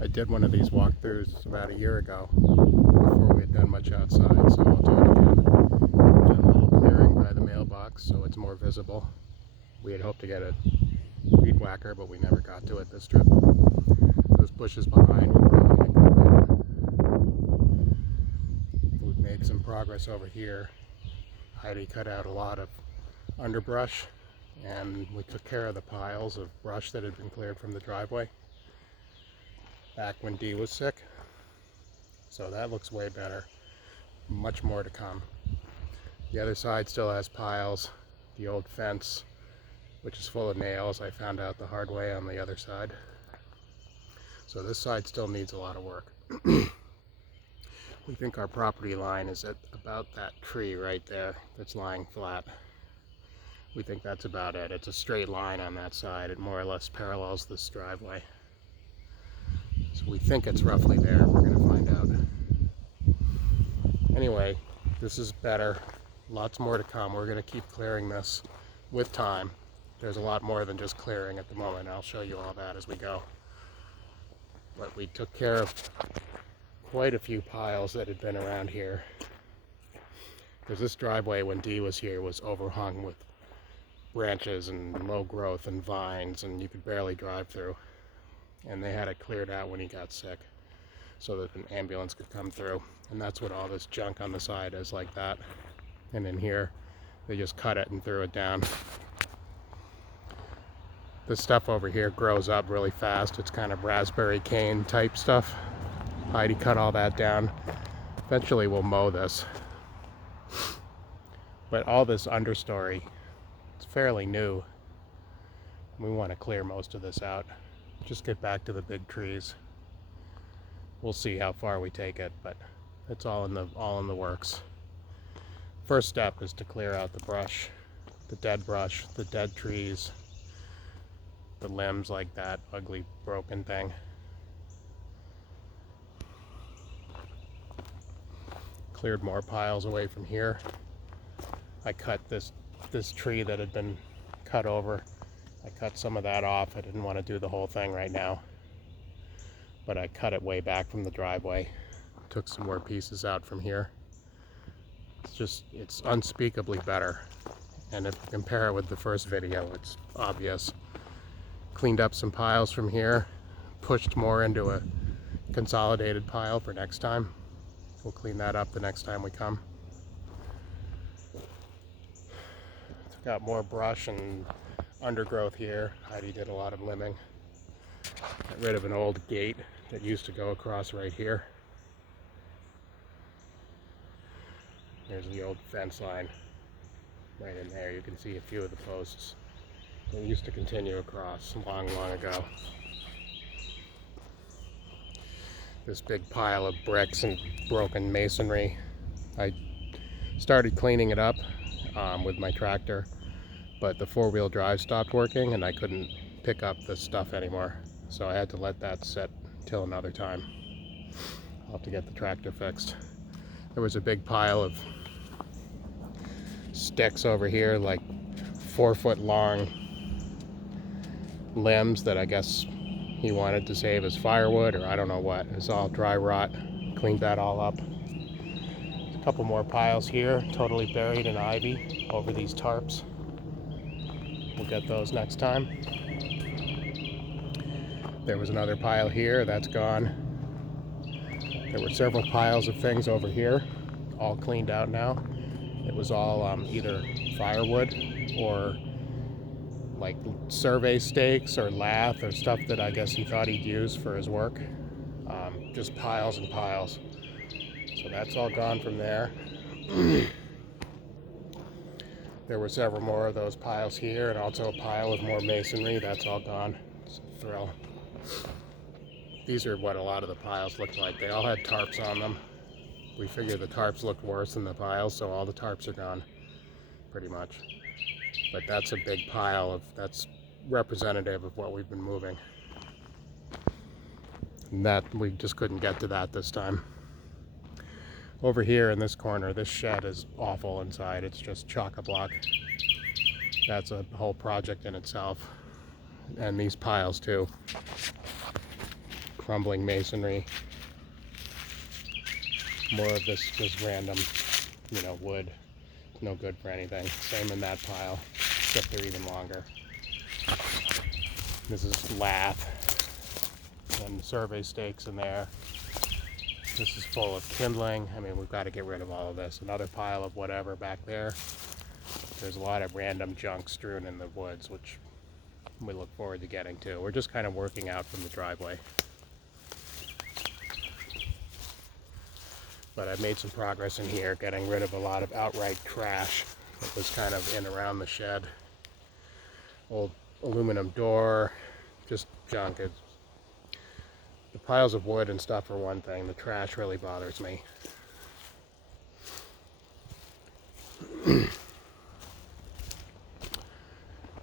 I did one of these walkthroughs about a year ago before we had done much outside, so I'll do it again. Done a little clearing by the mailbox so it's more visible. We had hoped to get a weed whacker, but we never got to it this trip. Those bushes behind, we're probably going to cut down. We've made some progress over here. Heidi cut out a lot of underbrush, and we took care of the piles of brush that had been cleared from the driveway back when Dee was sick. So that looks way better. Much more to come. The other side still has piles. The old fence, which is full of nails, I found out the hard way on the other side. So this side still needs a lot of work. We think our property line is at about that tree right there that's lying flat. We think that's about it. It's a straight line on that side. It more or less parallels this driveway. So we think it's roughly there. We're going to find out. Anyway, this is better. Lots more to come. We're going to keep clearing this with time. There's a lot more than just clearing at the moment. I'll show you all that as we go. But we took care of quite a few piles that had been around here. Because this driveway, when Dee was here, was overhung with branches and low growth and vines, and you could barely drive through. And they had it cleared out when he got sick so that an ambulance could come through. And that's what all this junk on the side is like that. And in here, they just cut it and threw it down. This stuff over here grows up really fast. It's kind of raspberry cane type stuff. Heidi cut all that down. Eventually we'll mow this. But all this understory, it's fairly new. We want to clear most of this out. Just get back to the big trees. We'll see how far we take it, but it's all in the works. First step is to clear out the brush, the dead trees, the limbs like that ugly broken thing. Cleared more piles away from here. I cut this tree that had been cut over. I cut some of that off. I didn't want to do the whole thing right now, but I cut it way back from the driveway. Took some more pieces out from here. It's unspeakably better. And if you compare it with the first video, it's obvious. Cleaned up some piles from here, pushed more into a consolidated pile for next time. We'll clean that up the next time we come. Got more brush and undergrowth here. Heidi did a lot of limbing. Got rid of an old gate that used to go across right here. There's the old fence line right in there. You can see a few of the posts. They used to continue across long ago. This big pile of bricks and broken masonry. I started cleaning it up with my tractor, but the four-wheel drive stopped working and I couldn't pick up the stuff anymore. So I had to let that sit till another time. I'll have to get the tractor fixed. There was a big pile of sticks over here, like 4-foot long limbs that I guess he wanted to save as firewood, or I don't know what. It's all dry rot. Cleaned that all up. A couple more piles here, totally buried in ivy over these tarps. We'll get those next time. There was another pile here, that's gone. There were several piles of things over here, all cleaned out now. It was all either firewood or like survey stakes or lath or stuff that I guess he thought he'd use for his work. Just piles and piles. So that's all gone from there. There were several more of those piles here, and also a pile of more masonry. That's all gone. It's a thrill. These are what a lot of the piles looked like. They all had tarps on them. We figured the tarps looked worse than the piles, so all the tarps are gone, pretty much. But that's a big pile that's representative of what we've been moving. And that, we just couldn't get to that this time. Over here in this corner, this shed is awful inside. It's just chock-a-block. That's a whole project in itself. And these piles too. crumbling masonry. More of this random, wood. No good for anything. Same in that pile, except they're even longer. This is lath and survey stakes in there. This is full of kindling. I mean, we've got to get rid of all of this. Another pile of whatever back there. There's a lot of random junk strewn in the woods, which we look forward to getting to. We're just kind of working out from the driveway. But I've made some progress in here, getting rid of a lot of outright trash that was kind of in around the shed. Old aluminum door, just junk. The piles of wood and stuff are one thing. The trash really bothers me.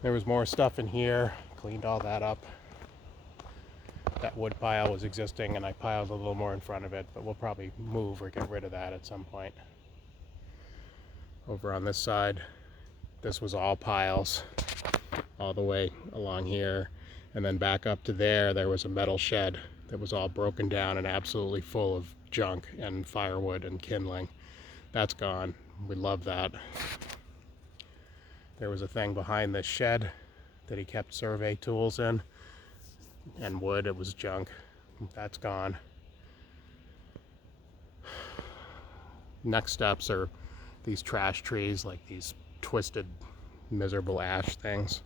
There was more stuff in here. Cleaned all that up. That wood pile was existing and I piled a little more in front of it, but we'll probably move or get rid of that at some point. Over on this side, this was all piles all the way along here, and then back up to there was a metal shed that was all broken down and absolutely full of junk and firewood and kindling. That's gone. We love that. There was a thing behind this shed that he kept survey tools in, and wood. It was junk. That's gone. Next steps are these trash trees, like these twisted, miserable ash things,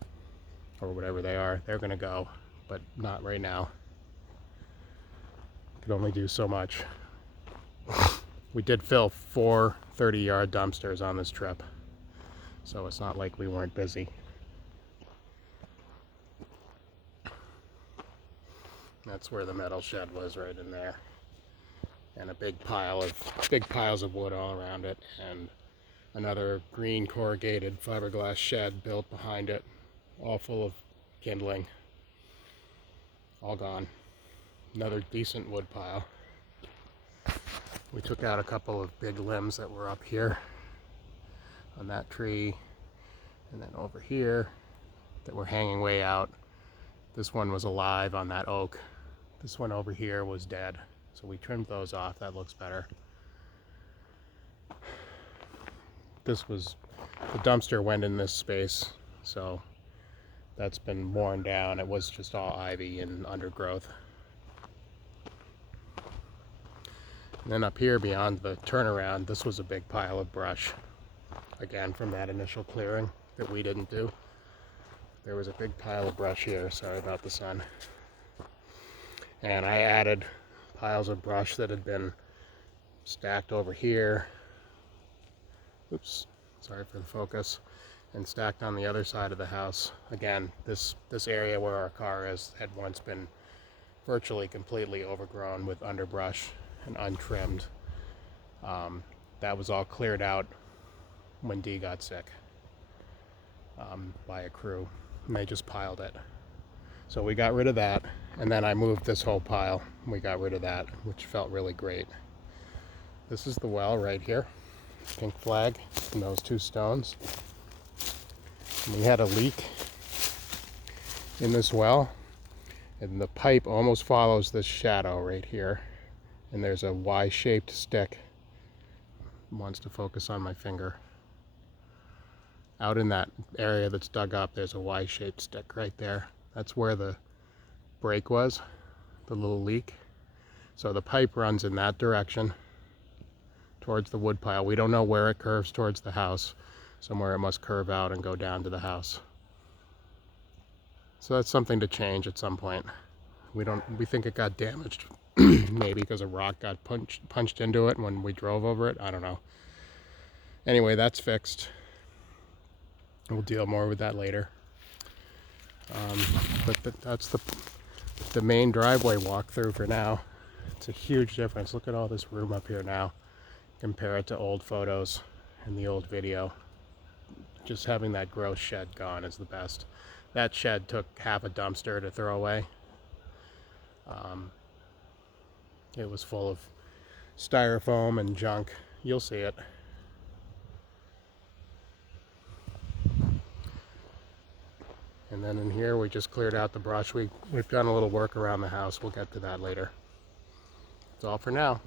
or whatever they are. They're gonna go, but not right now. Could only do so much. We did fill 4 30-yard dumpsters on this trip, so it's not like we weren't busy. That's where the metal shed was, right in there, and big piles of wood all around it, and another green corrugated fiberglass shed built behind it, all full of kindling. All gone. Another decent wood pile. We took out a couple of big limbs that were up here on that tree, and then over here that were hanging way out. This one was alive on that oak. This one over here was dead, so we trimmed those off. That looks better. The dumpster went in this space, so that's been worn down. It was just all ivy and undergrowth. And then up here beyond the turnaround, this was a big pile of brush, again from that initial clearing that we didn't do. There was a big pile of brush here. Sorry about the sun. And I added piles of brush that had been stacked over here. Oops, sorry for the focus. And stacked on the other side of the house. Again, this area where our car is had once been virtually completely overgrown with underbrush and untrimmed. That was all cleared out when Dee got sick by a crew, and they just piled it. So we got rid of that, and then I moved this whole pile. We got rid of that, which felt really great. This is the well right here, pink flag, and those 2 stones. And we had a leak in this well, and the pipe almost follows this shadow right here. And there's a Y-shaped stick. It wants to focus on my finger. Out in that area that's dug up, there's a Y-shaped stick right there. That's where the break was, the little leak. So the pipe runs in that direction towards the wood pile. We don't know where it curves towards the house. Somewhere it must curve out and go down to the house. So that's something to change at some point. We think it got damaged. Maybe because a rock got punched into it when we drove over it. I don't know. Anyway, that's fixed. We'll deal more with that later. But that's the main driveway walkthrough for now. It's a huge difference. Look at all this room up here now. Compare it to old photos and the old video. Just having that gross shed gone is the best. That shed took half a dumpster to throw away. It was full of styrofoam and junk. You'll see it. And And then in here we just cleared out the brush. We've done a little work around the house. We'll get to that later. That's all for now.